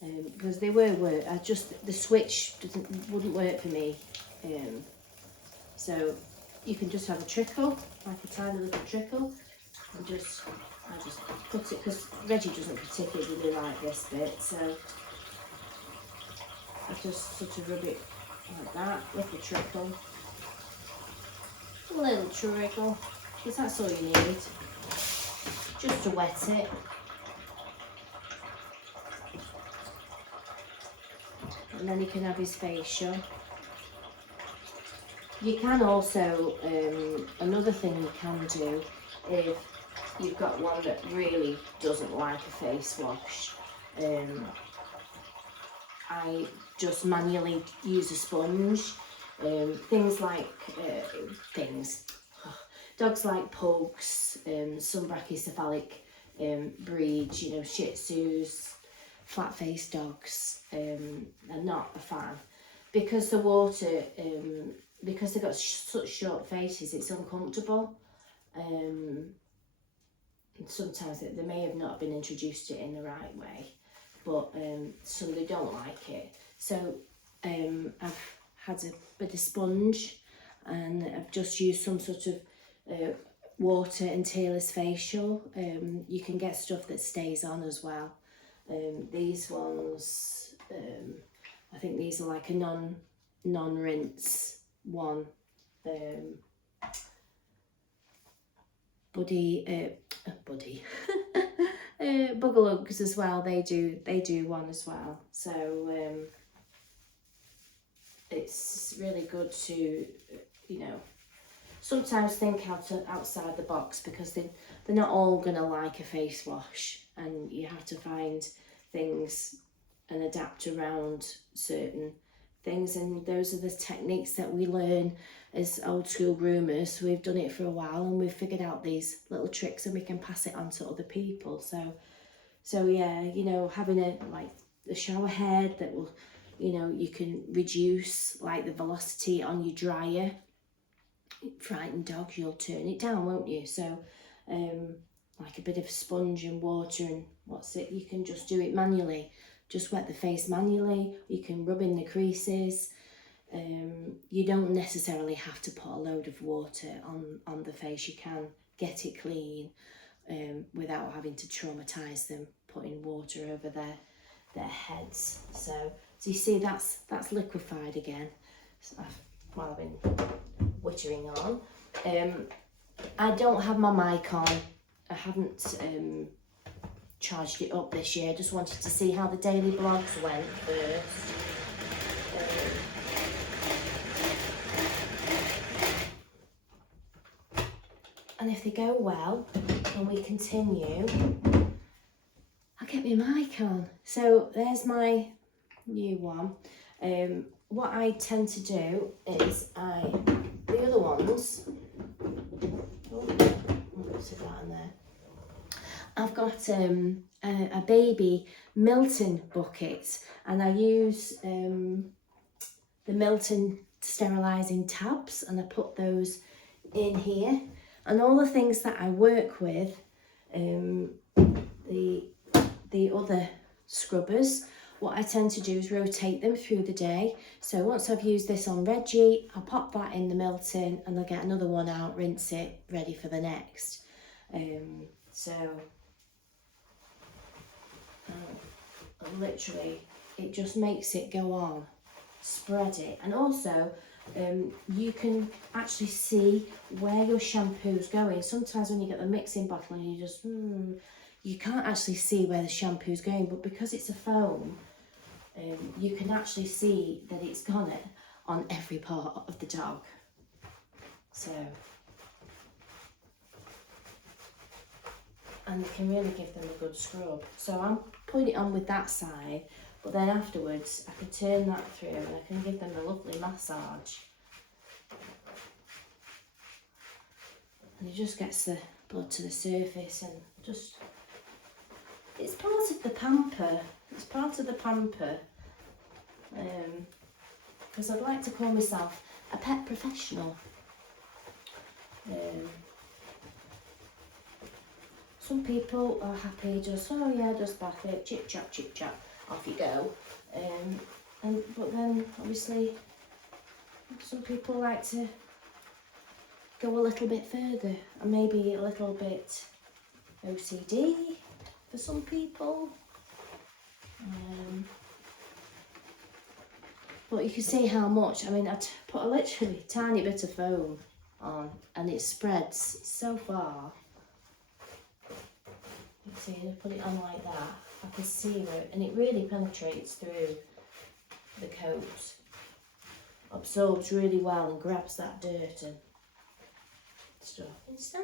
because they were the switch wouldn't work for me. So you can just have a trickle, like a tiny little trickle, and I just put it, because Reggie doesn't particularly like this bit, so I just sort of rub it like that, little trickle, because that's all you need, just to wet it. And then he can have his facial. You can also, another thing you can do, if you've got one that really doesn't like a face wash, I just manually use a sponge. Things like, dogs like pugs, some brachycephalic breeds, you know, Shih Tzus, flat-faced dogs, are not a fan. Because the water, because they've got such short faces, it's uncomfortable. And sometimes they may have not been introduced to it in the right way, but some they don't like it. So I've had a bit of sponge, and I've just used some sort of water and Taylor's facial. You can get stuff that stays on as well. These ones, I think these are like a non-rinse one. Bugalugs as well. They do one as well. So it's really good to, you know, sometimes think outside the box, because they're not all gonna like a face wash, and you have to find things and adapt around certain things, and those are the techniques that we learn as old school groomers. We've done it for a while and we've figured out these little tricks, and we can pass it on to other people. So yeah, you know, having a shower head that will, you know, you can reduce like the velocity on your dryer. Frightened dogs, you'll turn it down, won't you? So like a bit of sponge and water and you can just do it manually. Just wet the face manually. You can rub in the creases. You don't necessarily have to put a load of water on the face. You can get it clean without having to traumatise them, putting water over their heads. So you see that's liquefied again. So while I've been wittering on. I don't have my mic on. I haven't charged it up this year. I just wanted to see how the daily blogs went first. And if they go well and we continue, I'll get my mic on. So there's my new one. What I tend to do is the other ones, sit that in there. I've got a baby Milton bucket, and I use the Milton sterilising tabs, and I put those in here. And all the things that I work with, the other scrubbers, what I tend to do is rotate them through the day. So once I've used this on Reggie, I'll pop that in the Milton, and I'll get another one out, rinse it, ready for the next. Literally, it just makes it go on, spread it. And also, you can actually see where your shampoo's going. Sometimes when you get the mixing bottle and you just, you can't actually see where the shampoo's going, but because it's a foam, you can actually see that it's gone on every part of the dog. So, and you can really give them a good scrub. So I'm putting it on with that side, but then afterwards I can turn that through and I can give them a lovely massage. And it just gets the blood to the surface, and just, it's part of the pamper. It's part of the pamper. Because I'd like to call myself a pet professional. Some people are happy just, oh yeah, just bath it, chip chap, off you go. But then obviously some people like to go a little bit further, and maybe a little bit OCD for some people. But you can see how much, I mean, I put a literally tiny bit of foam on and it spreads so far. You can see, I put it on like that, I can see it, and it really penetrates through the coat, absorbs really well and grabs that dirt and stuff and stuff.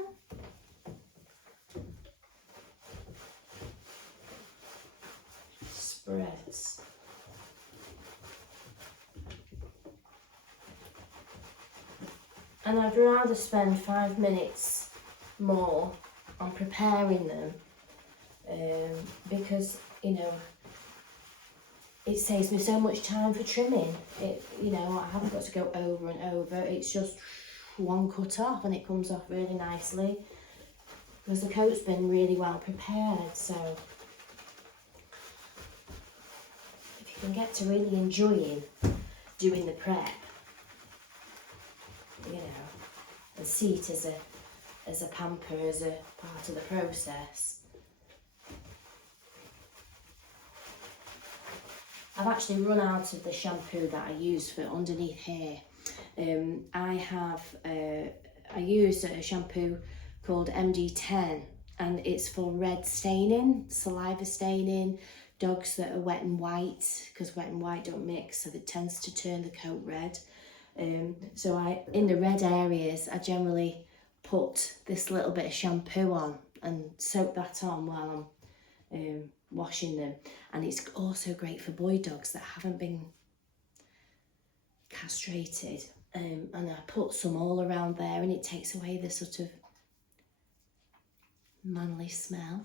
Spreads. And I'd rather spend 5 minutes more on preparing them because, you know, it saves me so much time for trimming. You know, I haven't got to go over and over. It's just one cut off and it comes off really nicely because the coat's been really well prepared. So if you can get to really enjoying doing the prep, you know, and see it as a pamper, as a part of the process. I've actually run out of the shampoo that I use for underneath hair. I use a shampoo called MD10, and it's for red staining, saliva staining, dogs that are wet and white, because wet and white don't mix, so it tends to turn the coat red. So in the red areas, I generally put this little bit of shampoo on and soak that on while I'm washing them. And it's also great for boy dogs that haven't been castrated. And I put some all around there, and it takes away the sort of manly smell.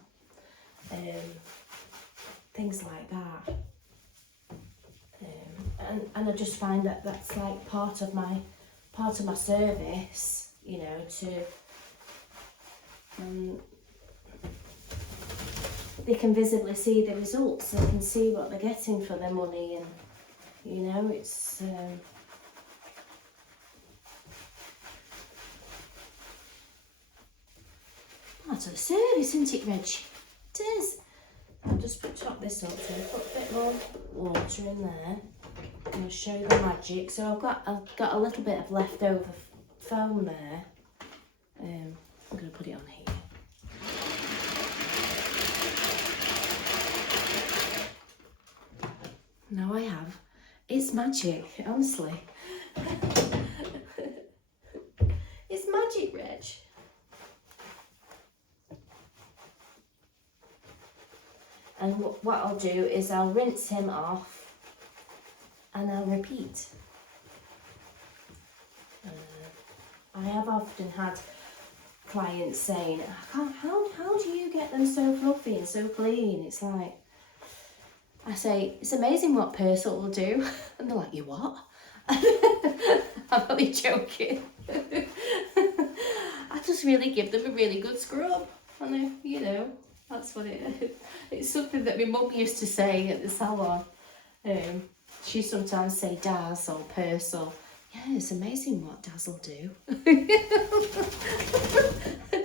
Things like that. And I just find that that's like part of my service, you know, to they can visibly see the results. They can see what they're getting for their money, and you know, it's part of the service, isn't it, Reg? It is. I'll just top this up, so put a bit more water in there. And I'll show you the magic. So I've got a little bit of leftover foam there. I'm going to put it on here. Now I have. It's magic, honestly. It's magic, Reg. And what I'll do is I'll rinse him off and I'll repeat. I have often had clients saying, how do you get them so fluffy and so clean? It's like, I say, it's amazing what Persil will do. And they're like, you what? I'm only joking. I just really give them a really good scrub. And you know, that's what it is. It's something that my mum used to say at the salon. She sometimes say Daz or Persil. Yeah, it's amazing what Daz will do.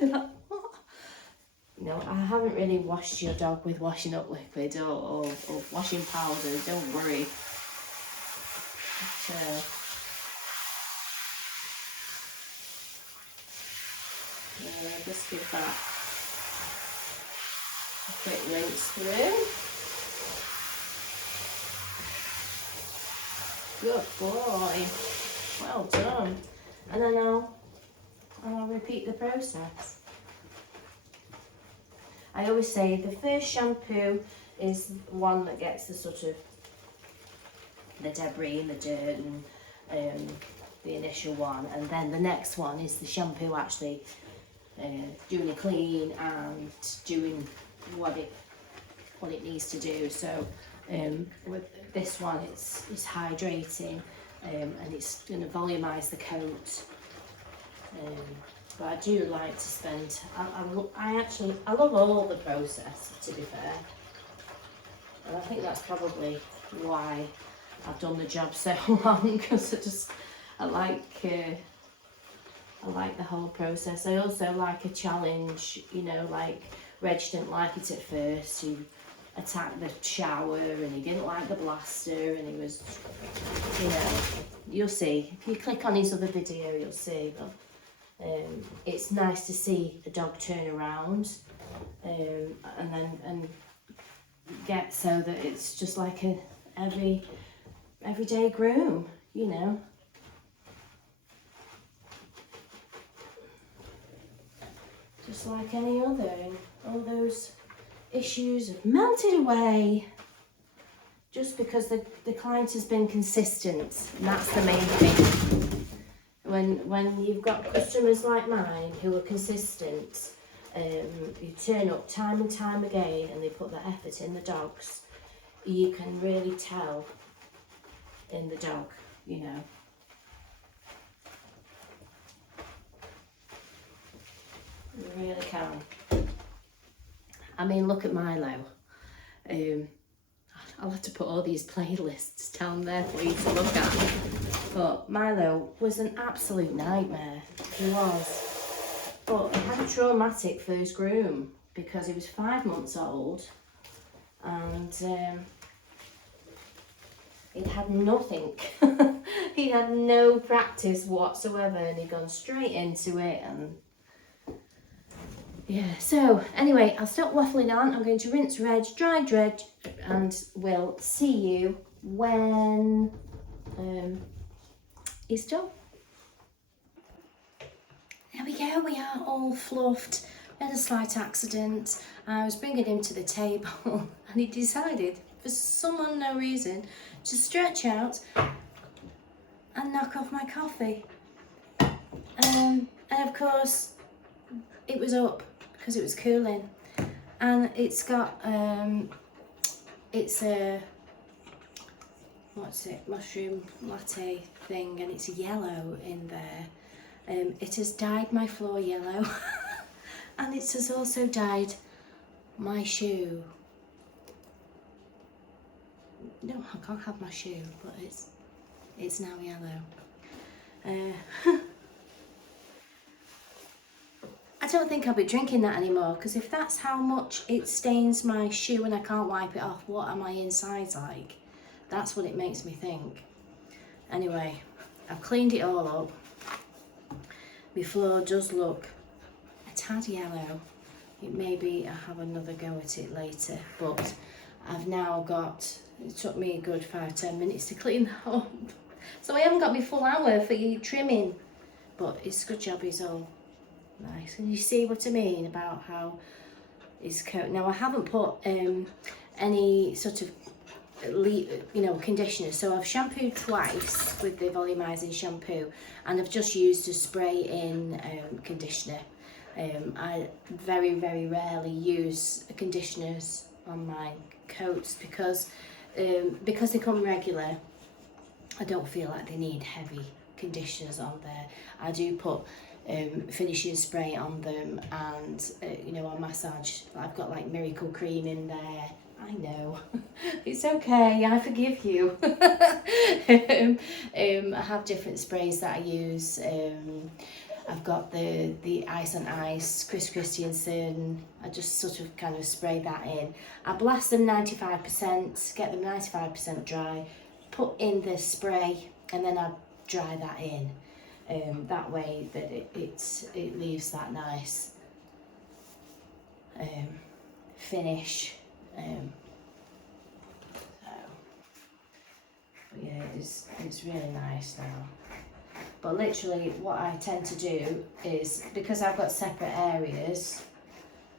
Like, what? No, I haven't really washed your dog with washing up liquid or washing powder, don't worry. But, just give that a quick rinse through. Good boy. Well done. And then I'll repeat the process. I always say the first shampoo is the one that gets the sort of the debris and the dirt and the initial one, and then the next one is the shampoo actually doing a clean and doing what it needs to do. So with this one, it's hydrating and it's going to volumize the coat. But I do like to spend. I love all the process, to be fair. And I think that's probably why I've done the job so long, because I like the whole process. I also like a challenge, you know, like Reg didn't like it at first. He attacked the shower and he didn't like the blaster, and he was, you know, you'll see. If you click on his other video, you'll see. But it's nice to see a dog turn around and get so that it's just like a everyday groom, you know. Just like any other, and all those issues have melted away just because the client has been consistent, and that's the main thing. When you've got customers like mine who are consistent, you turn up time and time again and they put the effort in the dogs, you can really tell in the dog, you know. You really can. I mean, look at Milo. I'll have to put all these playlists down there for you to look at. But Milo was an absolute nightmare. He was. But he had a traumatic first groom because he was 5 months old and he'd had nothing. He had no practice whatsoever, and he'd gone straight into it. And yeah, so anyway, I'll stop waffling on. I'm going to rinse Reg, dry Reg, and we'll see you when he's done. There we go, we are all fluffed. We had a slight accident. I was bringing him to the table and he decided, for some unknown reason, to stretch out and knock off my coffee. And of course, it was up because it was cooling. And it's got, it's a, what's it, mushroom latte thing, and it's yellow in there. It has dyed my floor yellow and it has also dyed my shoe. No, I can't have my shoe, but it's now yellow. I don't think I'll be drinking that anymore, because if that's how much it stains my shoe and I can't wipe it off, what are my insides like? That's what it makes me think. Anyway, I've cleaned it all up. My floor does look a tad yellow. Maybe I'll have another go at it later, but I've now got, it took me a good 5-10 minutes to clean that up. So I haven't got my full hour for you trimming, but it's a good job it's all nice. And you see what I mean about how it's coat. Now I haven't put any sort of conditioner, so I've shampooed twice with the volumizing shampoo, and I've just used a spray in conditioner. I very rarely use conditioners on my coats because they come regular. I don't feel like they need heavy conditioners on there. I do put finishing spray on them, and I massage. I've got like miracle cream in there. I know, it's okay, I forgive you. I have different sprays that I use. I've got the ice on ice, Chris Christiansen. I just sort of kind of spray that in. I blast them 95%, get them 95% dry, put in the spray, and then I dry that in. That way that it leaves that nice finish. But yeah, it's really nice now. But literally what I tend to do is, because I've got separate areas,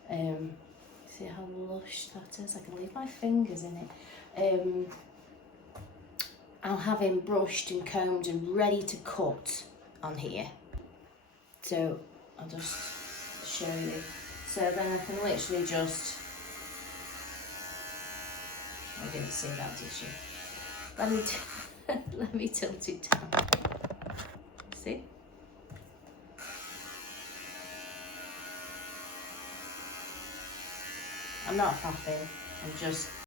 see how lush that is? I can leave my fingers in it. I'll have him brushed and combed and ready to cut on here. So I'll just show you. So then I can literally just, I didn't see that, did you? Let me tilt it down. See? I'm not faffing, I'm just